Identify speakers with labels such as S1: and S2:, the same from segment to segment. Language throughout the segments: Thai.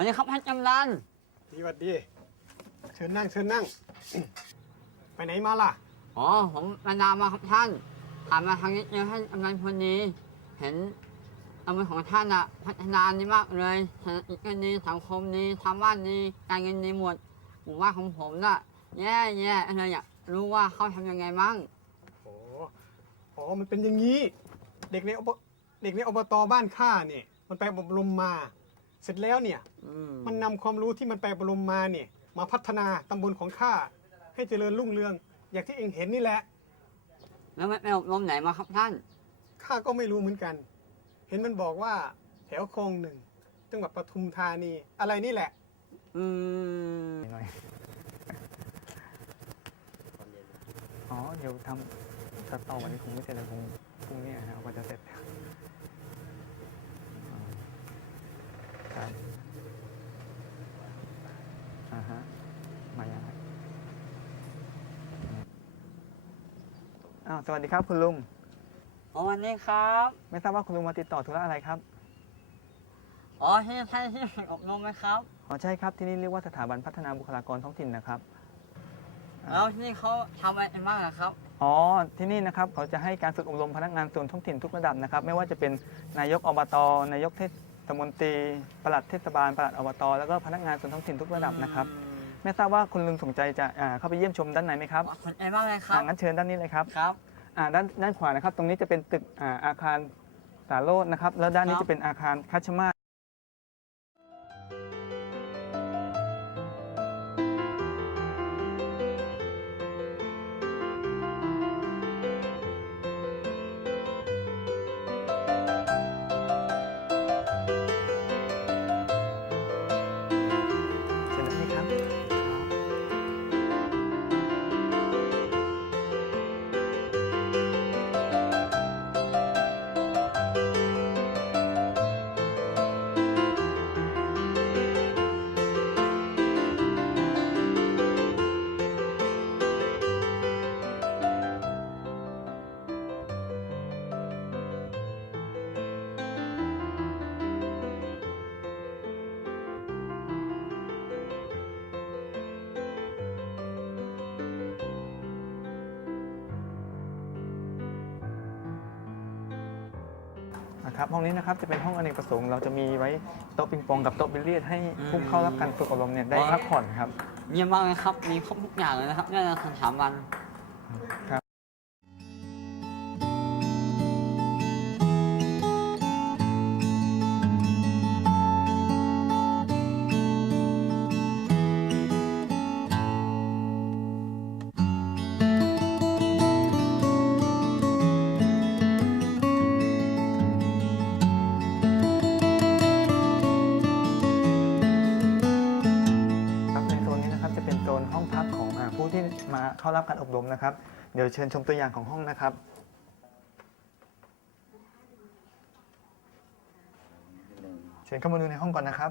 S1: อ้าววันนี้ครับท่านกำนัน
S2: ดีหวัดดี เชิญนั่งเชิญนั่ง ไปไหนมาล่ะ
S1: อ๋อผมมาดามมาครับท่านผ่านมาทางนี้เจอท่านกำนันคนนี้ เห็นตำบลของท่านอะพัฒนาดีมากเลยเศรษฐกิจก็ดีสังคมดีทำบ้านดีการเงินดีหมดหมู่บ้านของผมน่ะแย่แย่เลยอยากรู้ว่าเขาทำยังไงมั่ง
S2: โอ้อ๋อมันเป็นอย่างนี้ เด็กในอบเด็กในอบตบ้านข้าเนี่ยมันไปอบรมมา เสร็จแล้วเนี่ย
S1: อืม
S2: มันนำความรู้ที่มันไปอบรมมาเนี่ยมาพัฒนาตำบลของข้าให้เจริญรุ่งเรือง อย่างที่เองเห็นนี่แหละ
S1: แล้วไม่ไปอบรมไหนมาครับท่าน
S2: ข้าก็ไม่รู้เหมือนกัน เห็นมันบอกว่าแถวคลองหนึ่งจังหวัดปทุมธานีอะไรนี่แหละ
S1: อืม
S3: หน่อยอ๋อ เดี๋ยวทำตัดต่อวันนี้คงไม่เสร็จเลยคงพรุ่งนี้นะครับกว่าจะเสร็จ อ๋อครับอ่าฮะ มายังไงอ้าว สวัสดีครับคุณลุง
S1: อ๋อวันนี้ครับ
S3: ไม่ทราบว่าคุณลุงมาติดต่อธุระอะไรครับ
S1: อ๋อที่ท่านที่ฝึกอบรมไหมครับ
S3: อ๋อ ใช่ครับ ที่นี่เรียกว่าสถาบันพัฒนาบุคลากรท้องถิ่นนะครับ
S1: แล้วที่นี่เขาทำอะไรกันบ้างอะครับ
S3: อ๋อ ที่นี่นะครับเขาจะให้การฝึกอบรมพนักงานส่วนท้องถิ่นทุกระดับนะครับ ไม่ว่าจะเป็นนายกอบต นายกเทศ มนตรีปลัดเทศบาลปลัดอบตแล้วก็พนักงานส่วนท้องถิ่นทุกระดับนะครับไม่ทราบว่าคุณลุงสนใจจะอ่าเข้าไปเยี่ยมชมด้านในไหมครับ
S1: อ๋อสนใจมากเลยครั
S3: อ่า
S1: บ
S3: งั้นเชิญด้านนี้เลยครับ
S1: ครับ
S3: อ่าด้านด้านขวานะครับ ตรงนี้จะเป็นตึกอ่าอาคารสาโรจน์นะครับ แล้วด้านนี้
S1: ครับ
S3: จะเป็นอาคารคัชมาศ ครับห้องนี้นะครับจะเป็นห้องอเนกประสงค์เราจะมีไว้โต๊ะปิงปองกับโต๊ะบิลเลียดให้ผู้เข้ารับการฝึกอบรมเนี่ยได้พักผ่อนครับ
S1: เยี่ยมมากเลยครับ มีครบทุกอย่างเลยนะครับนี่คือสถาบัน
S3: ครับครับ เข้ารับการอบรมนะครับ เดี๋ยวเชิญชมตัวอย่างของห้องนะครับ เชิญเข้ามาดูในห้องก่อนนะครับ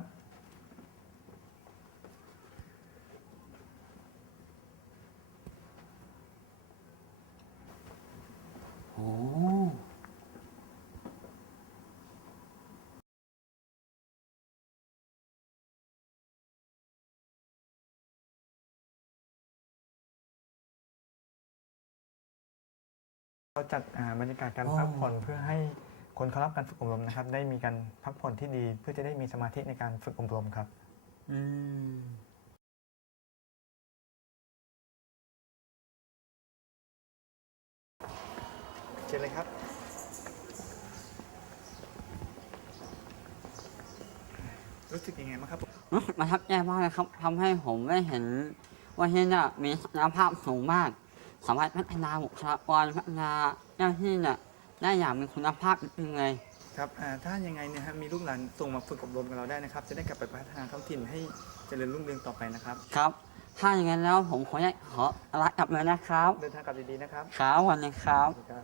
S3: เราจัดอ่าบรรยากาศการพักผ่อนเพื่อให้คนเข้ารับการฝึกอบรมนะครับ ได้มีการพักผ่อนที่ดี เพื่อจะได้มีสมาธิในการฝึกอบรมครับ
S1: อืม
S3: เชิญเลยครับ รู้สึกยังไงบ้างครับ
S1: รู้สึกประทับใจมากเลยครับทำให้ผมได้เห็นว่าที่นี่มีศักยภาพสูงมาก สามารถพัฒนาบุคลากรพัฒนาเจ้าหน้าที่เนี่ยได้อย่างมีคุณภาพจริงๆเลย
S3: ครับอ่าถ้ายังไงเนี่ยครับมีลูกหลานส่งมาฝึกอบรมกับเราได้นะครับ จะได้กลับไปพัฒนาท้องถิ่นให้เจริญรุ่งเรืองต่อไปนะครับ
S1: ครับ ถ้าอย่างนั้นแล้วผมขออนุญาตขอลากลับเลยนะครับ
S3: เดินทางกลับดีๆนะครับ
S1: ครับวันนี้ครับ
S3: ครับ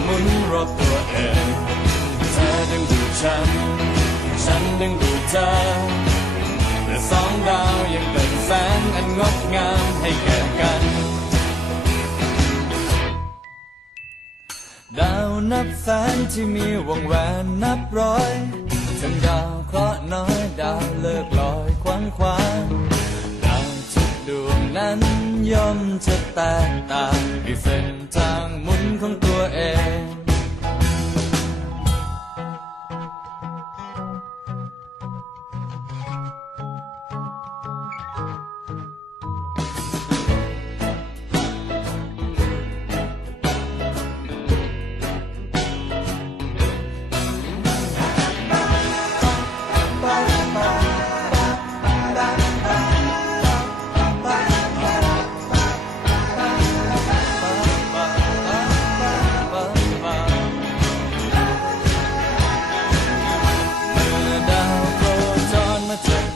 S4: ฉัน ฉันดึงดูดเธอแต่สองดาวยังเป็นแสงอันงดงามให้แก่กัน ดาวนับแสนที่มีวงแหวนนับร้อยทั้งดาวเคราะห์น้อยดาวเลิกลอยควันควางดาวทุกดวงนั้นย่อมจะแตกต่างมีเส้นทาง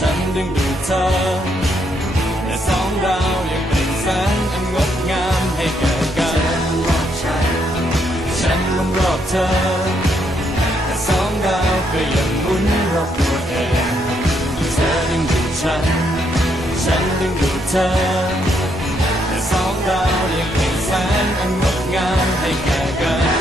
S4: ฉันดึงดูดเธอแต่สองดาวยังเป็นแสงอันงดงามให้แก่กันฉันหมุนรอบเธอ แต่สองดาวก็ยังหมุนรอบตัวเองเธอดึงดูดฉัน ฉันดึงดูดเธอ แต่สองดาวยังเป็นแสงอันงดงามให้แก่กัน